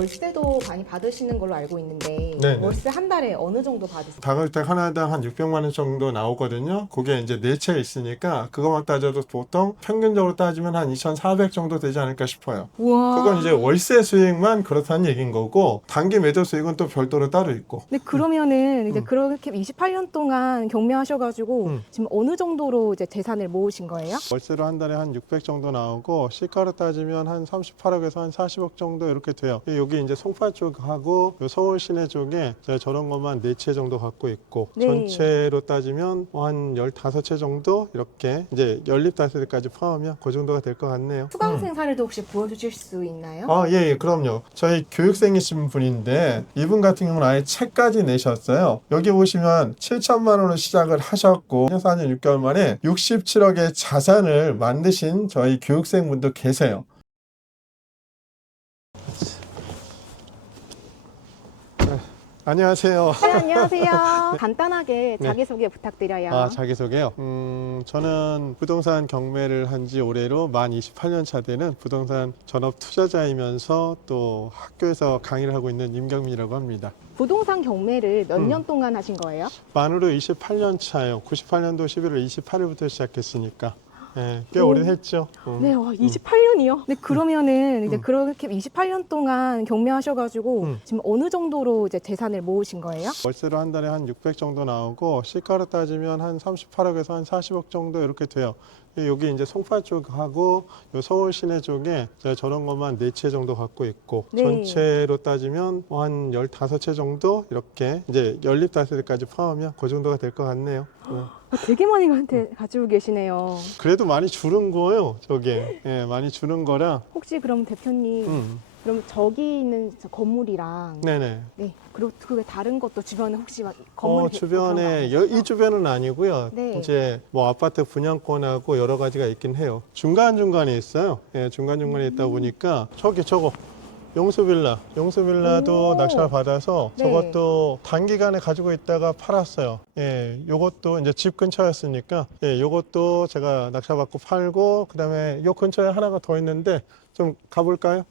월세도 많이 받으시는 걸로 알고 있는데 네네. 월세 한 달에 어느 정도 받으세요? 다가주택 하나당 한 600만 원 정도 나오거든요. 그게 이제 네 채 있으니까 그것만 따져도 보통 평균적으로 따지면 한 2,400 정도 되지 않을까 싶어요. 우와. 그건 이제 월세 수익만 그렇다는 얘기인 거고 단기 매도 수익은 또 별도로 따로 있고. 근데 그러면은 이제 음. 그렇게 28년 동안 경매하셔가지고 지금 어느 정도로 이제 재산을 모으신 거예요? 월세로 한 달에 한 600 정도 나오고 시가로 따지면 한 38억에서 한 40억 정도 이렇게 돼요. 여기 이제 송파 쪽하고 서울 시내 쪽에 제가 저런 것만 4채 정도 갖고 있고 네. 전체로 따지면 한 15채 정도 이렇게 이제 연립다세대까지 포함하면 그 정도가 될 것 같네요. 수강생 사례도 혹시 보여주실 수 있나요? 예, 그럼요. 저희 교육생이신 분인데 이분 같은 경우는 아예 책까지 내셨어요. 여기 보시면 7천만 원으로 시작을 하셨고 4년 6개월 만에 67억의 자산을 만드신 저희 교육생분도 계세요. 안녕하세요. 네, 안녕하세요. 간단하게 네. 자기소개 부탁드려요. 자기소개요. 저는 부동산 경매를 한 지 올해로 만 28년 차 되는 부동산 전업 투자자이면서 또 학교에서 강의를 하고 있는 임경민이라고 합니다. 부동산 경매를 몇 년 동안 하신 거예요? 만으로 28년 차요. 98년도 11월 28일부터 시작했으니까. 네, 꽤 오. 오래됐죠. 네, 28년이요? 네, 그러면은 이제 그렇게 28년 동안 경매하셔가지고 지금 어느 정도로 이제 재산을 모으신 거예요? 월세로 한 달에 한 600 정도 나오고 시가로 따지면 한 38억에서 한 40억 정도 이렇게 돼요. 여기 이제 송파 쪽하고 요 서울 시내 쪽에 제가 저런 것만 4채 정도 갖고 있고 네. 전체로 따지면 한 15채 정도 이렇게 이제 연립다세대까지 포함하면 그 정도가 될 것 같네요. 되게 많이 가지고 계시네요. 그래도 많이 줄은 거예요, 저게. 예, 많이 줄은 거라. 혹시 그럼 대표님, 그럼 저기 있는 저 건물이랑 네네. 네, 그리고 그 다른 것도 주변에 혹시 막 건물 주변에 그런 거 이 주변은 아니고요. 네. 이제 뭐 아파트 분양권하고 여러 가지가 있긴 해요. 중간중간에 있어요. 예, 중간중간에 있다 보니까 저거 용수빌라도 오. 낙찰 받아서 네. 저것도 단기간에 가지고 있다가 팔았어요. 예, 요것도 이제 집 근처였으니까 예, 요것도 제가 낙찰 받고 팔고 그다음에 요 근처에 하나가 더 있는데 좀 가볼까요?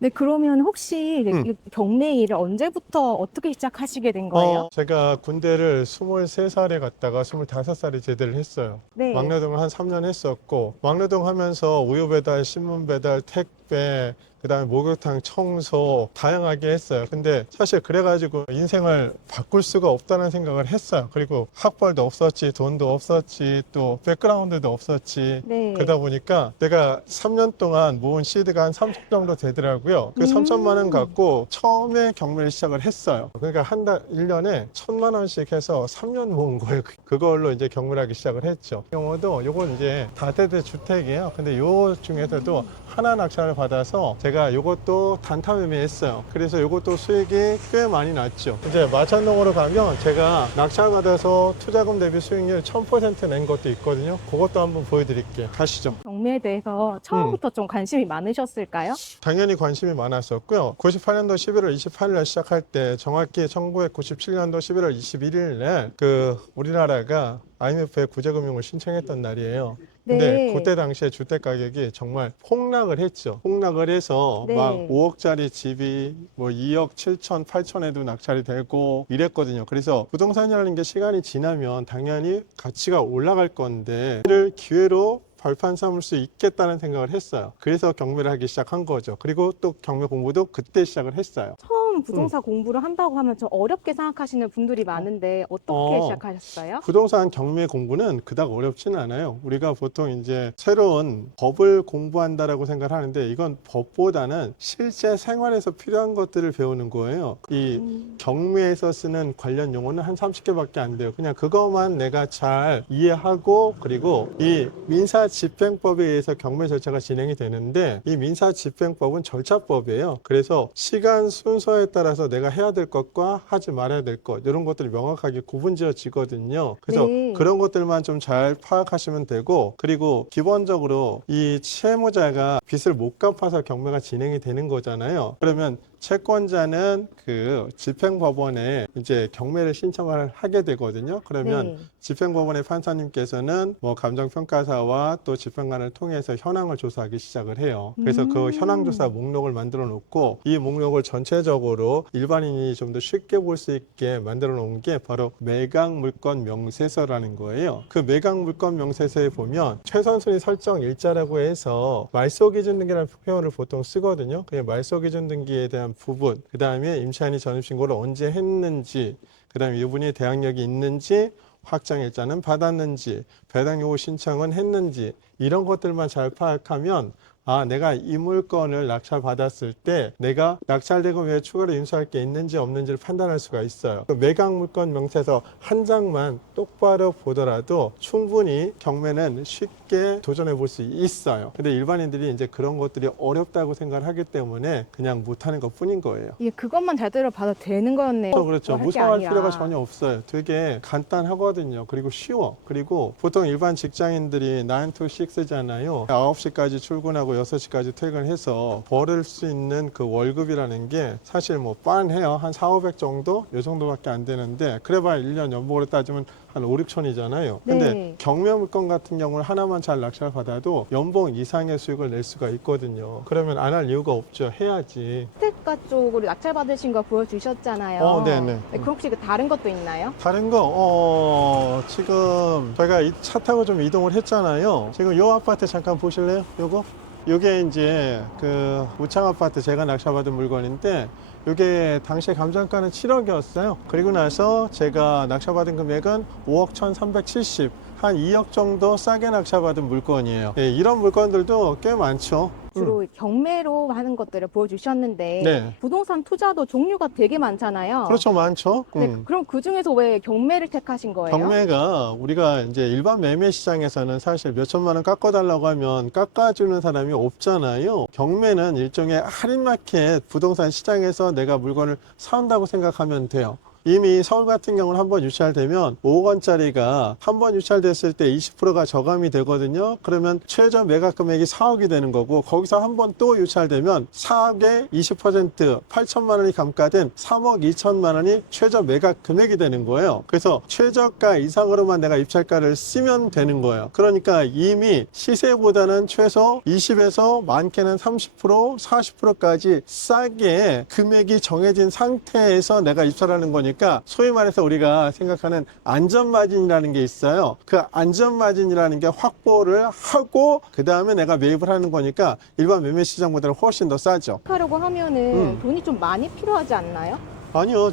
네, 그러면 혹시 이제 이 경매 일을 언제부터 어떻게 시작하시게 된 거예요? 제가 군대를 23살에 갔다가 25살에 제대를 했어요. 네. 막노동을 한 3년 했었고 막노동 하면서 우유 배달, 신문 배달, 택배 그다음에 목욕탕 청소 다양하게 했어요. 근데 사실 그래가지고 인생을 바꿀 수가 없다는 생각을 했어요. 그리고 학벌도 없었지, 돈도 없었지, 또 백그라운드도 없었지. 네. 그러다 보니까 내가 3년 동안 모은 시드가 한 3천 정도 되더라고요. 그 3천만 원 갖고 처음에 경매를 시작을 했어요. 그러니까 한 달, 1년에 1,000만 원씩 해서 3년 모은 거예요. 그걸로 이제 경매를 하기 시작을 했죠. 경우도 요건 이제 다세대 주택이에요. 근데 요 중에서도 하나 낙찰을 받아서 제가 요것도 단타 매매했어요. 그래서 요것도 수익이 꽤 많이 났죠. 이제 마천동으로 가면 제가 낙찰 받아서 투자금 대비 수익률 1000% 낸 것도 있거든요. 그것도 한번 보여드릴게요. 가시죠. 경매에 대해서 처음부터 좀 관심이 많으셨을까요? 당연히 관심이 많았었고요. 98년도 11월 28일 날 시작할 때 정확히 1997년도 11월 21일 날 우리나라가 IMF에 구제금융을 신청했던 날이에요. 근데 네. 그때 당시에 주택 가격이 정말 폭락을 했죠. 폭락을 해서 네. 막 5억짜리 집이 뭐 2억 7천, 8천에도 낙찰이 되고 이랬거든요. 그래서 부동산이라는 게 시간이 지나면 당연히 가치가 올라갈 건데 이를 기회로 발판 삼을 수 있겠다는 생각을 했어요. 그래서 경매를 하기 시작한 거죠. 그리고 또 경매 공부도 그때 시작을 했어요. 처음 부동산 공부를 한다고 하면 좀 어렵게 생각하시는 분들이 많은데 어떻게 시작하셨어요? 부동산 경매 공부는 그닥 어렵지는 않아요. 우리가 보통 이제 새로운 법을 공부한다라고 생각을 하는데 이건 법보다는 실제 생활에서 필요한 것들을 배우는 거예요. 이 경매에서 쓰는 관련 용어는 한 30개밖에 안 돼요. 그냥 그것만 내가 잘 이해하고 그리고 이 민사집행법에 의해서 경매 절차가 진행이 되는데 이 민사집행법은 절차법이에요. 그래서 시간 순서에 따라서 내가 해야 될 것과 하지 말아야 될 것 이런 것들이 명확하게 구분지어지거든요. 그래서 네. 그런 것들만 좀 잘 파악하시면 되고 그리고 기본적으로 이 채무자가 빚을 못 갚아서 경매가 진행이 되는 거잖아요. 그러면 채권자는 그 집행법원에 이제 경매를 신청을 하게 되거든요. 그러면 네. 집행법원의 판사님께서는 뭐 감정평가사와 또 집행관을 통해서 현황을 조사하기 시작을 해요. 그래서 그 현황조사 목록을 만들어 놓고 이 목록을 전체적으로 일반인이 좀 더 쉽게 볼 수 있게 만들어 놓은 게 바로 매각물건 명세서라는 거예요. 그 매각물건 명세서에 보면 최선순위 설정 일자라고 해서 말소기준등기라는 표현을 보통 쓰거든요. 그 말소기준등기에 대한 부분, 그 다음에 임차인이 전입신고를 언제 했는지, 그 다음에 이분이 대항력이 있는지, 확정일자는 받았는지, 배당요구 신청은 했는지, 이런 것들만 잘 파악하면 아, 내가 이 물건을 낙찰받았을 때 내가 낙찰되고 왜 추가로 인수할 게 있는지 없는지를 판단할 수가 있어요. 그 매각 물건 명세서 한 장만 똑바로 보더라도 충분히 경매는 쉽게 도전해 볼 수 있어요. 근데 일반인들이 이제 그런 것들이 어렵다고 생각을 하기 때문에 그냥 못하는 것 뿐인 거예요. 이게 그것만 잘 들어봐도 되는 거였네요. 그렇죠. 할게 무서워할 아니라. 필요가 전혀 없어요. 되게 간단하거든요. 그리고 쉬워. 그리고 보통 일반 직장인들이 9 to 6잖아요. 9시까지 출근하고 6시까지 퇴근해서 벌을 수 있는 그 월급이라는 게 사실 뭐 빤해요. 한 4,500 정도? 요 정도밖에 안 되는데 그래봐야 1년 연봉으로 따지면 한 5, 6천이잖아요. 근데 네. 경매 물건 같은 경우는 하나만 잘 낙찰 받아도 연봉 이상의 수익을 낼 수가 있거든요. 그러면 안 할 이유가 없죠. 해야지. 주택가 쪽으로 낙찰 받으신 거 보여주셨잖아요. 네네. 네, 그럼 혹시 그 다른 것도 있나요? 다른 거, 지금 저희가 이 차 타고 좀 이동을 했잖아요. 지금 요 아파트 잠깐 보실래요? 요거? 요게 이제 그 우창 아파트 제가 낙찰받은 물건인데 요게 당시에 감정가는 7억이었어요. 그리고 나서 제가 낙찰받은 금액은 5억 1,370, 한 2억 정도 싸게 낙찰받은 물건이에요. 네, 이런 물건들도 꽤 많죠. 주로 경매로 하는 것들을 보여주셨는데 네. 부동산 투자도 종류가 되게 많잖아요. 그렇죠, 많죠. 네, 그럼 그 중에서 왜 경매를 택하신 거예요? 경매가 우리가 이제 일반 매매 시장에서는 사실 몇 천만 원 깎아달라고 하면 깎아주는 사람이 없잖아요. 경매는 일종의 할인마켓 부동산 시장에서 내가 물건을 사온다고 생각하면 돼요. 이미 서울 같은 경우는 한번 유찰되면 5억 원짜리가 한번 유찰됐을 때 20%가 저감이 되거든요. 그러면 최저 매각 금액이 4억이 되는 거고 거기서 한번 또 유찰되면 4억에 20% 8천만 원이 감가된 3억 2천만 원이 최저 매각 금액이 되는 거예요. 그래서 최저가 이상으로만 내가 입찰가를 쓰면 되는 거예요. 그러니까 이미 시세보다는 최소 20에서 많게는 30% 40%까지 싸게 금액이 정해진 상태에서 내가 입찰하는 거니까 소위 말해서 우리가 생각하는 안전마진이라는 게 있어요. 그 안전마진이라는 게 확보를 하고 그 다음에 내가 매입을 하는 거니까 일반 매매 시장보다는 훨씬 더 싸죠. 하려고 하면은 돈이 좀 많이 필요하지 않나요? 아니요,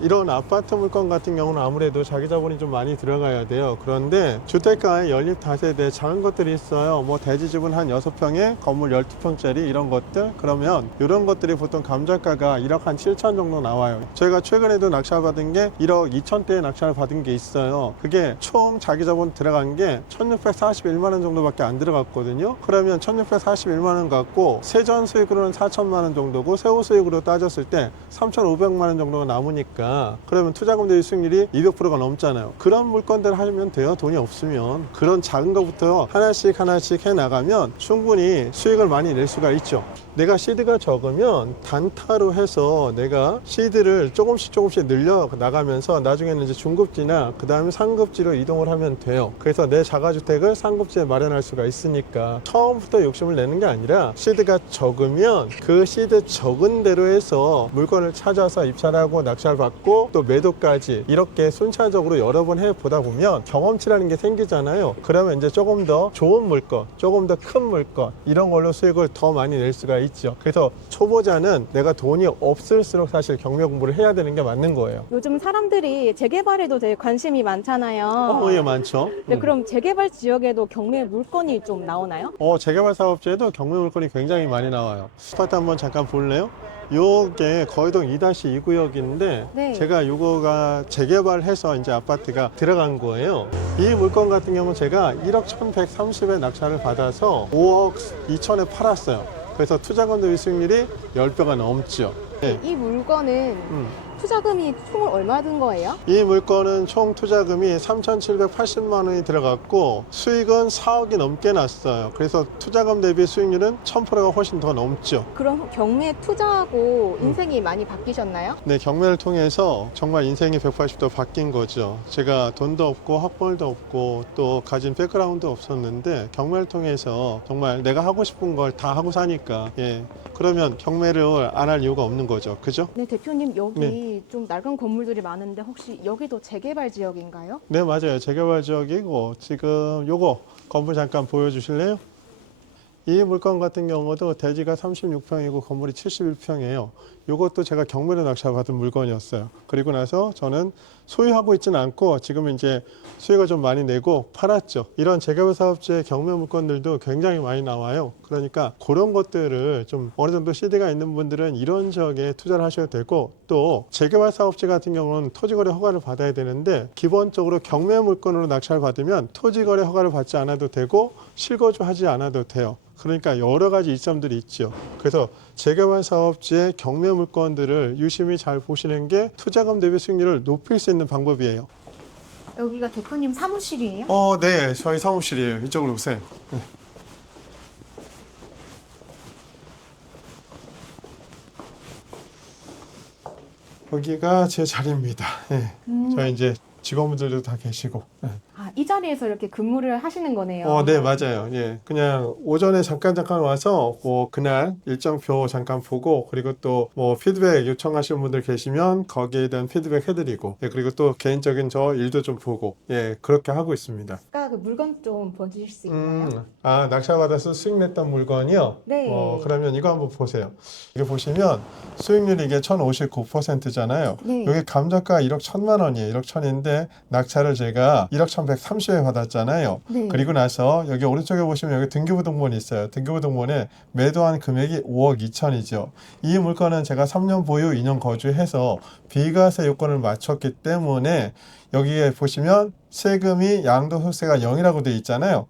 이런 아파트 물건 같은 경우는 아무래도 자기 자본이 좀 많이 들어가야 돼요. 그런데 주택가에 연립 다세대 작은 것들이 있어요. 뭐 대지집은 한 6평에 건물 12평짜리 이런 것들. 그러면 이런 것들이 보통 감정가가 1억 한 7천 정도 나와요. 저희가 최근에도 낙찰받은 게 1억 2천대에 낙찰을 받은 게 있어요. 그게 총 자기 자본 들어간 게 1,641만 원 정도밖에 안 들어갔거든요. 그러면 1,641만 원 갖고 세전 수익으로는 4천만 원 정도고 세후 수익으로 따졌을 때 3,500만 원 정도가 남으니까 그러면 투자금 대비 수익률이 200%가 넘잖아요. 그런 물건들 하면 돼요. 돈이 없으면. 그런 작은 것부터 하나씩 하나씩 해 나가면 충분히 수익을 많이 낼 수가 있죠. 내가 시드가 적으면 단타로 해서 내가 시드를 조금씩 늘려 나가면서 나중에는 이제 중급지나 그 다음에 상급지로 이동을 하면 돼요. 그래서 내 자가주택을 상급지에 마련할 수가 있으니까 처음부터 욕심을 내는 게 아니라 시드가 적으면 그 시드 적은 대로 해서 물건을 찾아서 입찰하고 낙찰받고 또 매도까지 이렇게 순차적으로 여러 번 해보다 보면 경험치라는 게 생기잖아요. 그러면 이제 조금 더 좋은 물건, 조금 더 큰 물건 이런 걸로 수익을 더 많이 낼 수가 있죠. 그래서 초보자는 내가 돈이 없을수록 사실 경매 공부를 해야 되는 게 맞는 거예요. 요즘 사람들이 재개발에도 되게 관심이 많잖아요. 예, 많죠. 네, 그럼 재개발 지역에도 경매 물건이 좀 나오나요? 재개발 사업지에도 경매 물건이 굉장히 많이 나와요. 아파트 한번 잠깐 볼래요? 요게 거의동 2-2 구역인데 네. 제가 요거가 재개발해서 이제 아파트가 들어간 거예요. 이 물건 같은 경우는 제가 1억 1,130에 낙찰을 받아서 5억 2천에 팔았어요. 그래서 투자금 대비 수익률이 10배가 넘죠. 네. 이 물건은 투자금이 총 얼마 든 거예요? 이 물건은 총 투자금이 3,780만 원이 들어갔고 수익은 4억이 넘게 났어요. 그래서 투자금 대비 수익률은 1000%가 훨씬 더 넘죠. 그럼 경매 투자하고 인생이 많이 바뀌셨나요? 네, 경매를 통해서 정말 인생이 180도 바뀐 거죠. 제가 돈도 없고 학벌도 없고 또 가진 백그라운드 없었는데 경매를 통해서 정말 내가 하고 싶은 걸 다 하고 사니까 그러면 경매를 안 할 이유가 없는 거죠. 그죠? 네, 대표님 여기 네. 좀 낡은 건물들이 많은데 혹시 여기도 재개발 지역인가요? 네, 맞아요. 재개발 지역이고 지금 요거 건물 잠깐 보여주실래요? 이 물건 같은 경우도 대지가 36평이고 건물이 71평이에요. 이것도 제가 경매로 낙찰받은 물건이었어요. 그리고 나서 저는 소유하고 있지는 않고 지금 이제 수익을 좀 많이 내고 팔았죠. 이런 재개발 사업지의 경매 물건들도 굉장히 많이 나와요. 그러니까 그런 것들을 좀 어느 정도 CD가 있는 분들은 이런 지역에 투자를 하셔도 되고, 또 재개발 사업지 같은 경우는 토지거래 허가를 받아야 되는데 기본적으로 경매 물건으로 낙찰받으면 토지거래 허가를 받지 않아도 되고 실거주하지 않아도 돼요. 그러니까 여러 가지 이점들이 있죠. 그래서 재개발 사업지의 경매 물건들을 유심히 잘 보시는 게 투자금 대비 수익률을 높일 수 있는 방법이에요. 여기가 대표님 사무실이에요? 네, 저희 사무실이에요. 이쪽으로 오세요. 네. 여기가 제 자리입니다. 네. 저희 이제 직원분들도 다 계시고. 네. 아, 이 자리에서 이렇게 근무를 하시는 거네요. 네, 맞아요. 예. 그냥 오전에 잠깐 와서 뭐 그날 일정표 잠깐 보고, 그리고 또 뭐 피드백 요청하시는 분들 계시면 거기에 대한 피드백 해드리고, 그리고 또 개인적인 저 일도 좀 보고, 그렇게 하고 있습니다. 아까 그 물건 좀 보여주실 수 있나요? 낙찰받아서 수익 냈던 물건이요? 네. 그러면 이거 한번 보세요. 이게 보시면 수익률이 이게 1059%잖아요. 네. 여기 감정가 1억 1천만 원이에요. 1억 1천인데 낙찰을 제가 1억 1,130에 받았잖아요. 네. 그리고 나서 여기 오른쪽에 보시면 여기 등기부등본이 있어요. 등기부등본에 매도한 금액이 5억 2천이죠. 이 물건은 제가 3년 보유, 2년 거주해서 비과세 요건을 맞췄기 때문에 여기에 보시면 세금이 양도소득세가 0이라고 되어 있잖아요.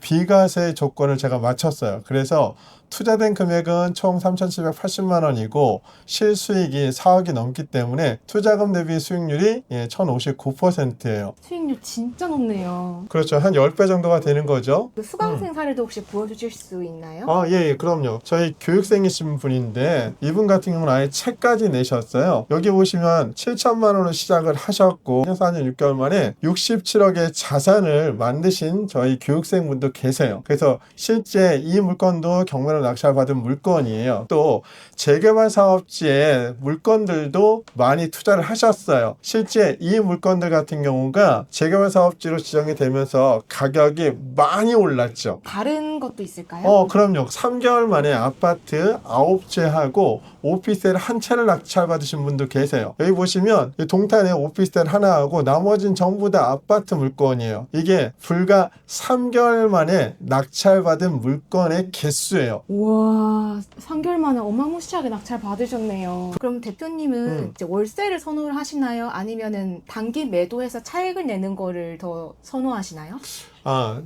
비과세 조건을 제가 맞췄어요. 그래서 투자된 금액은 총 3,780만 원이고 실수익이 4억이 넘기 때문에 투자금 대비 수익률이 1,059%예요. 수익률 진짜 높네요. 그렇죠. 한 10배 정도가 되는 거죠. 그 수강생 사례도 혹시 보여주실 수 있나요? 예, 그럼요. 저희 교육생이신 분인데 이분 같은 경우는 아예 책까지 내셨어요. 여기 보시면 7천만 원으로 시작을 하셨고 4년 6개월 만에 67억의 자산을 만드신 저희 교육생분도 계세요. 그래서 실제 이 물건도 경매로 낙찰받은 물건이에요. 또 재개발 사업지의 물건들도 많이 투자를 하셨어요. 실제 이 물건들 같은 경우가 재개발 사업지로 지정이 되면서 가격이 많이 올랐죠. 다른 것도 있을까요? 그럼요. 3개월 만에 아파트 9채하고 오피스텔 한 채를 낙찰받으신 분도 계세요. 여기 보시면 동탄에 오피스텔 하나하고 나머지는 전부 다 아파트 물건이에요. 이게 불과 3개월 만에 낙찰받은 물건의 개수예요. 우와, 3개월 만에 어마무시하게 낙찰 받으셨네요. 그럼 대표님은 이제 월세를 선호를 하시나요? 아니면은 단기 매도해서 차익을 내는 거를 더 선호하시나요?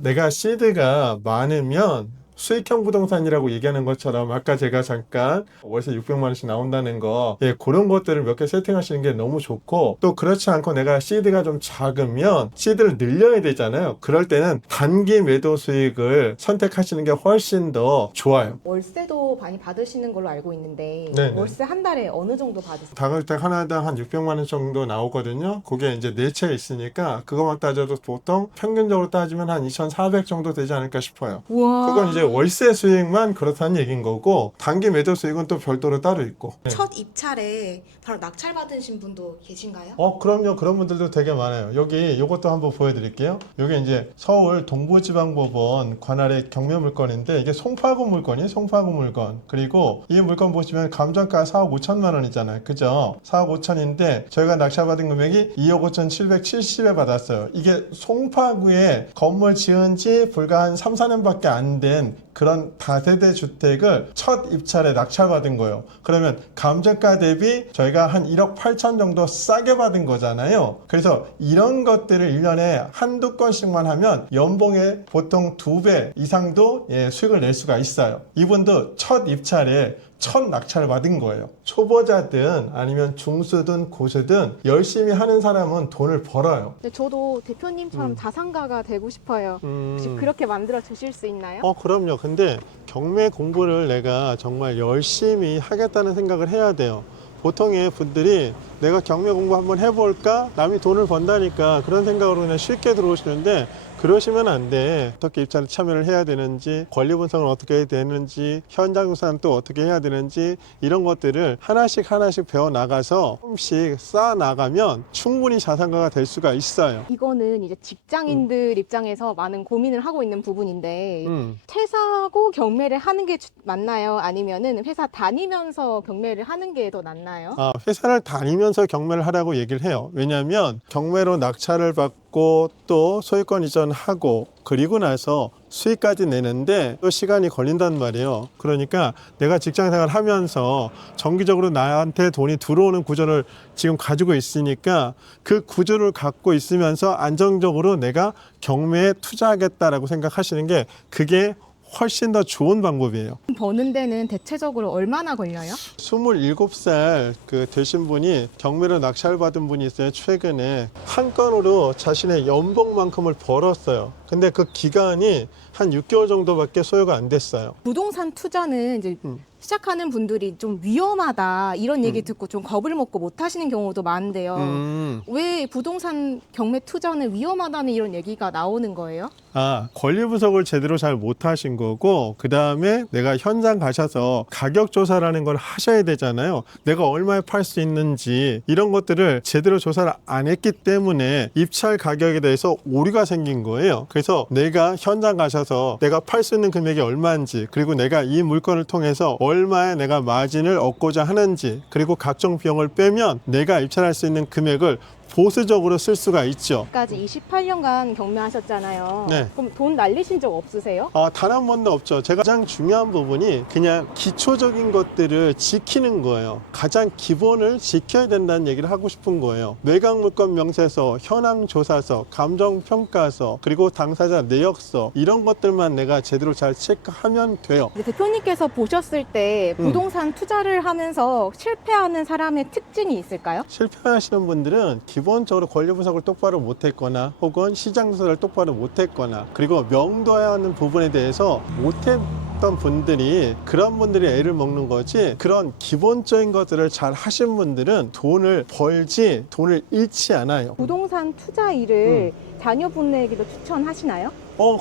내가 시드가 많으면 수익형 부동산이라고 얘기하는 것처럼 아까 제가 잠깐 월세 600만 원씩 나온다는 거, 그런 것들을 몇 개 세팅하시는 게 너무 좋고, 또 그렇지 않고 내가 시드가 좀 작으면 시드를 늘려야 되잖아요. 그럴 때는 단기 매도 수익을 선택하시는 게 훨씬 더 좋아요. 월세도 많이 받으시는 걸로 알고 있는데 네네. 월세 한 달에 어느 정도 받으세요? 다가주택 하나당 한 600만 원 정도 나오거든요. 그게 이제 4채 있으니까 그것만 따져도 보통 평균적으로 따지면 한 2,400 정도 되지 않을까 싶어요. 우와. 그건 이제 월세 수익만 그렇다는 얘기인 거고, 단기 매도 수익은 또 별도로 따로 있고. 첫 입찰에 바로 낙찰 받으신 분도 계신가요? 그럼요. 그런 분들도 되게 많아요. 여기 이것도 한번 보여드릴게요. 여기 이제 서울 동부지방법원 관할의 경매 물건인데 이게 송파구 물건이에요. 송파구 물건. 그리고 이 물건 보시면 감정가 4억 5천만 원이잖아요. 그죠? 4억 5천인데 저희가 낙찰받은 금액이 2억 5천 770에 받았어요. 이게 송파구에 건물 지은 지 불과 한 3, 4년밖에 안 된 그런 다세대 주택을 첫 입찰에 낙찰받은 거예요. 그러면 감정가 대비 저희가 한 1억 8천 정도 싸게 받은 거잖아요. 그래서 이런 것들을 1년에 한두 건씩만 하면 연봉의 보통 2배 이상도 수익을 낼 수가 있어요. 이분도 첫 입찰에 첫 낙찰을 받은 거예요. 초보자든 아니면 중수든 고수든 열심히 하는 사람은 돈을 벌어요. 근데 저도 대표님처럼 자산가가 되고 싶어요. 혹시 그렇게 만들어 주실 수 있나요? 그럼요. 근데 경매 공부를 내가 정말 열심히 하겠다는 생각을 해야 돼요. 보통의 분들이 내가 경매 공부 한번 해볼까? 남이 돈을 번다니까 그런 생각으로 그냥 쉽게 들어오시는데 그러시면 안 돼. 어떻게 입찰에 참여를 해야 되는지, 권리 분석을 어떻게 해야 되는지, 현장 조사는 또 어떻게 해야 되는지 이런 것들을 하나씩 배워나가서 조금씩 쌓아나가면 충분히 자산가가 될 수가 있어요. 이거는 이제 직장인들 입장에서 많은 고민을 하고 있는 부분인데 음. 퇴사하고 경매를 하는 게 맞나요? 아니면은 회사 다니면서 경매를 하는 게 더 낫나요? 회사를 다니면서 경매를 하라고 얘기를 해요. 왜냐하면 경매로 낙찰을 받고 또 소유권 이전하고 그리고 나서 수익까지 내는데 또 시간이 걸린단 말이에요. 그러니까 내가 직장생활 하면서 정기적으로 나한테 돈이 들어오는 구조를 지금 가지고 있으니까 그 구조를 갖고 있으면서 안정적으로 내가 경매에 투자하겠다라고 생각하시는 게 그게 훨씬 더 좋은 방법이에요. 버는 데는 대체적으로 얼마나 걸려요? 27살 되신 분이 경매로 낙찰 받은 분이 있어요. 최근에 한 건으로 자신의 연봉만큼을 벌었어요. 근데 그 기간이 한 6개월 정도밖에 소요가 안 됐어요. 부동산 투자는 이제 시작하는 분들이 좀 위험하다 이런 얘기 듣고 좀 겁을 먹고 못 하시는 경우도 많은데요. 왜 부동산 경매 투자는 위험하다는 이런 얘기가 나오는 거예요? 권리 분석을 제대로 잘 못 하신 거고, 그 다음에 내가 현장 가셔서 가격 조사라는 걸 하셔야 되잖아요. 내가 얼마에 팔 수 있는지 이런 것들을 제대로 조사를 안 했기 때문에 입찰 가격에 대해서 오류가 생긴 거예요. 그래서 내가 현장 가셔서 내가 팔 수 있는 금액이 얼마인지, 그리고 내가 이 물건을 통해서 얼마에 내가 마진을 얻고자 하는지, 그리고 각종 비용을 빼면 내가 입찰할 수 있는 금액을 보수적으로 쓸 수가 있죠. 까지 28년간 경매하셨잖아요. 네. 그럼 돈 날리신 적 없으세요? 단 한 번도 없죠. 제가 가장 중요한 부분이 그냥 기초적인 것들을 지키는 거예요. 가장 기본을 지켜야 된다는 얘기를 하고 싶은 거예요. 매각물건 명세서, 현황조사서, 감정평가서, 그리고 당사자 내역서 이런 것들만 내가 제대로 잘 체크하면 돼요. 대표님께서 보셨을 때 부동산 투자를 하면서 실패하는 사람의 특징이 있을까요? 실패하시는 분들은 기본적으로 권리 분석을 똑바로 못했거나 혹은 시장 조사를 똑바로 못했거나 그리고 명도해야 하는 부분에 대해서 못했던 분들이 그런 분들이 애를 먹는 거지, 그런 기본적인 것들을 잘 하신 분들은 돈을 벌지 돈을 잃지 않아요. 부동산 투자 일을 자녀분에게도 추천하시나요?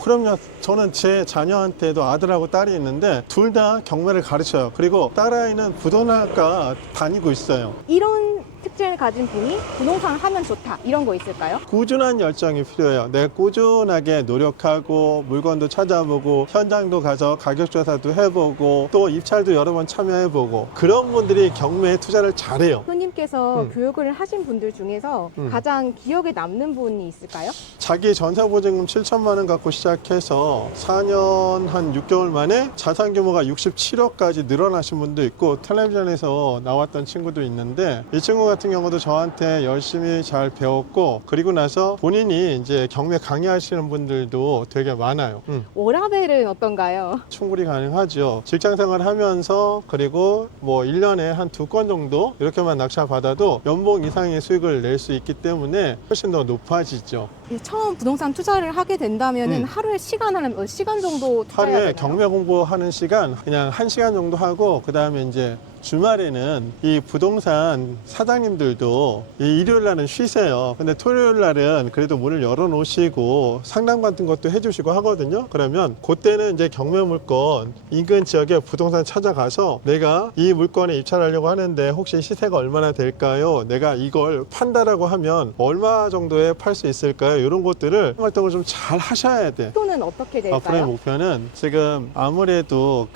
그럼요. 저는 제 자녀한테도 아들하고 딸이 있는데 둘 다 경매를 가르쳐요. 그리고 딸아이는 부동산학과 다니고 있어요. 이런 특징을 가진 분이 부동산을 하면 좋다 이런 거 있을까요? 꾸준한 열정이 필요해요. 내가 꾸준하게 노력하고 물건도 찾아보고 현장도 가서 가격조사도 해보고 또 입찰도 여러 번 참여해보고, 그런 분들이 경매에 투자를 잘해요. 대표님께서 교육을 하신 분들 중에서 가장 기억에 남는 분이 있을까요? 자기 전세보증금 7천만 원 갖고 시작해서 4년 한 6개월 만에 자산 규모가 67억까지 늘어나신 분도 있고, 텔레비전에서 나왔던 친구도 있는데, 이 친구 같은 경우도 저한테 열심히 잘 배웠고, 그리고 나서 본인이 이제 경매 강의하시는 분들도 되게 많아요. 워라밸은 어떤가요? 충분히 가능하죠. 직장 생활 하면서 그리고 뭐 1년에 한 2건 정도 이렇게만 낙찰 받아도 연봉 이상의 수익을 낼 수 있기 때문에 훨씬 더 높아지죠. 처음 부동산 투자를 하게 된다면 하루에 시간을 몇 시간 정도 투자해야 하루에 되나요? 경매 공부하는 시간 그냥 1시간 정도 하고, 그 다음에 이제 주말에는 이 부동산 사장님들도 이 일요일 날은 쉬세요. 근데 토요일 날은 그래도 문을 열어 놓으시고 상담 같은 것도 해주시고 하거든요. 그러면 그때는 이제 경매 물건 인근 지역에 부동산 찾아가서 내가 이 물건에 입찰하려고 하는데 혹시 시세가 얼마나 될까요? 내가 이걸 판다라고 하면 얼마 정도에 팔 수 있을까요? 이런 것들을 활동을 좀 잘 하셔야 돼. 목표는 어떻게 될까요? 앞으로의 목표는 지금 아무래도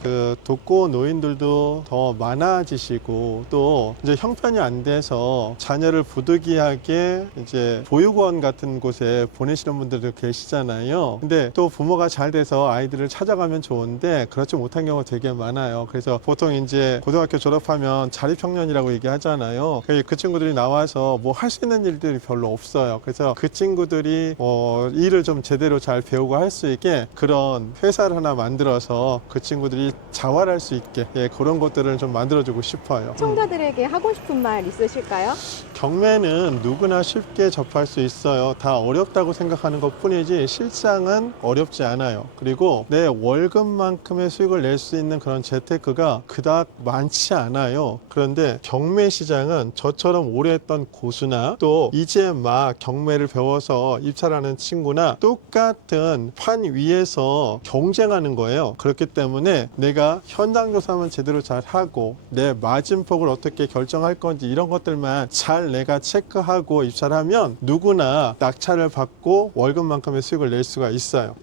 독거 노인들도 더 많아 낮아지시고 또 이제 형편이 안 돼서 자녀를 부득이하게 이제 보육원 같은 곳에 보내시는 분들도 계시잖아요. 근데 또 부모가 잘 돼서 아이들을 찾아가면 좋은데 그렇지 못한 경우가 되게 많아요. 그래서 보통 이제 고등학교 졸업하면 자립청년이라고 얘기하잖아요. 그 친구들이 나와서 뭐 할 수 있는 일들이 별로 없어요. 그래서 그 친구들이 일을 좀 제대로 잘 배우고 할 수 있게 그런 회사를 하나 만들어서 그 친구들이 자활할 수 있게 그런 것들을 좀 만들어주고 싶어요. 시청자들에게 하고 싶은 말 있으실까요? 경매는 누구나 쉽게 접할 수 있어요. 다 어렵다고 생각하는 것 뿐이지 실상은 어렵지 않아요. 그리고 내 월급만큼의 수익을 낼 수 있는 그런 재테크가 그닥 많지 않아요. 그런데 경매 시장은 저처럼 오래 했던 고수나 또 이제 막 경매를 배워서 입찰하는 친구나 똑같은 판 위에서 경쟁하는 거예요. 그렇기 때문에 내가 현장 조사만 제대로 잘 하고 내 마진폭을 어떻게 결정할 건지 이런 것들만 잘 내가 체크하고 입찰하면 누구나 낙찰을 받고 월급만큼의 수익을 낼 수가 있어요.